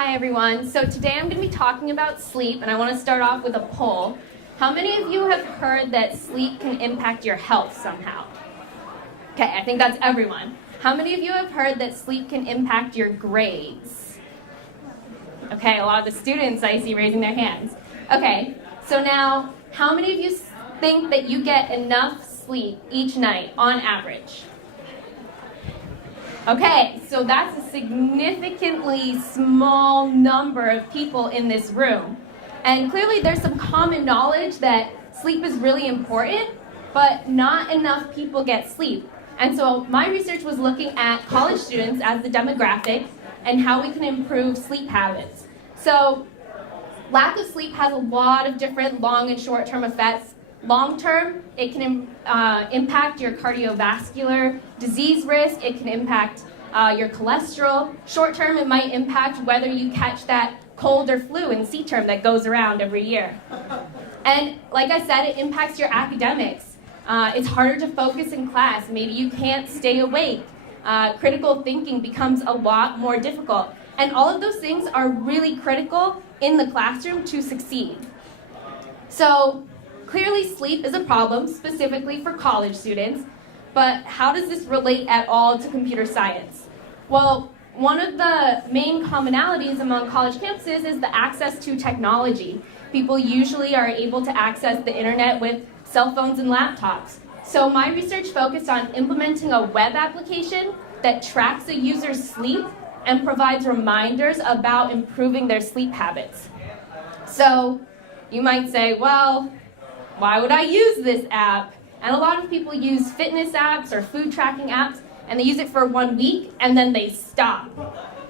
Hi everyone. So today I'm going to be talking about sleep, and I want to start off with a poll. How many of you have heard that sleep can impact your health somehow? Okay, I think that's everyone. How many of you have heard that sleep can impact your grades? Okay, a lot of the students I see raising their hands. Okay, so now, how many of you think that you get enough sleep each night on average? Okay, so that's a significantly small number of people in this room. And clearly there's some common knowledge that sleep is really important, but not enough people get sleep. And so my research was looking at college students as the demographic and how we can improve sleep habits. So lack of sleep has a lot of different long and short-term effects. Long-term, it can impact your cardiovascular disease risk. It can impact your cholesterol. Short-term, it might impact whether you catch that cold or flu in C-term that goes around every year. And like I said, it impacts your academics. It's harder to focus in class. Maybe you can't stay awake. Critical thinking becomes a lot more difficult. And all of those things are really critical in the classroom to succeed. So clearly sleep is a problem, specifically for college students, but how does this relate at all to computer science? Well, one of the main commonalities among college campuses is the access to technology. People usually are able to access the internet with cell phones and laptops. So my research focused on implementing a web application that tracks a user's sleep and provides reminders about improving their sleep habits. So you might say, well, why would I use this app? And a lot of people use fitness apps or food tracking apps, and they use it for 1 week, and then they stop.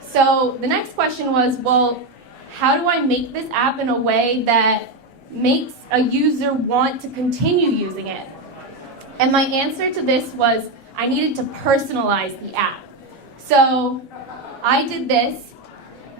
So the next question was, well, how do I make this app in a way that makes a user want to continue using it? And my answer to this was, I needed to personalize the app. So I did this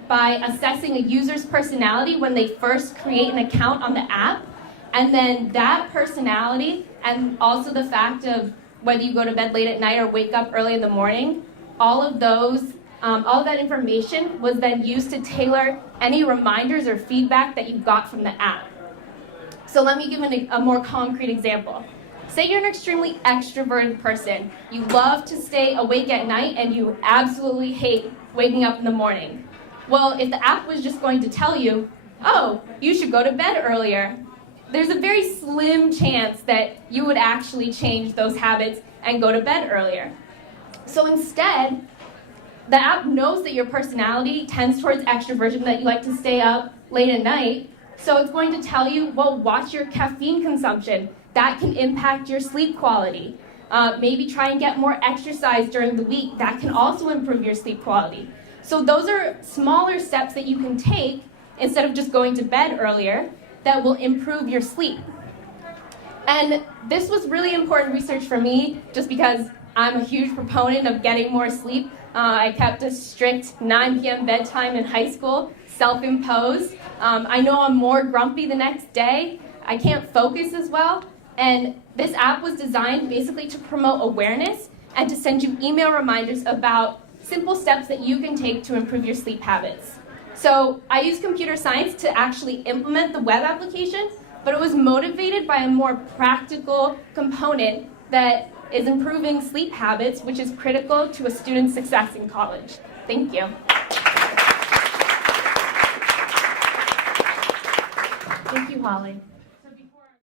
by assessing a user's personality when they first create an account on the app. And then that personality, and also the fact of whether you go to bed late at night or wake up early in the morning, all of that information was then used to tailor any reminders or feedback that you got from the app. So let me give a more concrete example. Say you're an extremely extroverted person. You love to stay awake at night and you absolutely hate waking up in the morning. Well, if the app was just going to tell you, oh, you should go to bed earlier, there's a very slim chance that you would actually change those habits and go to bed earlier. So instead, the app knows that your personality tends towards extroversion, that you like to stay up late at night. So it's going to tell you, well, watch your caffeine consumption. That can impact your sleep quality. Maybe try and get more exercise during the week. That can also improve your sleep quality. So those are smaller steps that you can take instead of just going to bed earlier that will improve your sleep. And this was really important research for me just because I'm a huge proponent of getting more sleep. I kept a strict 9 p.m. bedtime in high school, self-imposed. I know I'm more grumpy the next day. I can't focus as well. And this app was designed basically to promote awareness and to send you email reminders about simple steps that you can take to improve your sleep habits. So I used computer science to actually implement the web application, but it was motivated by a more practical component that is improving sleep habits, which is critical to a student's success in college. Thank you. Thank you, Holly.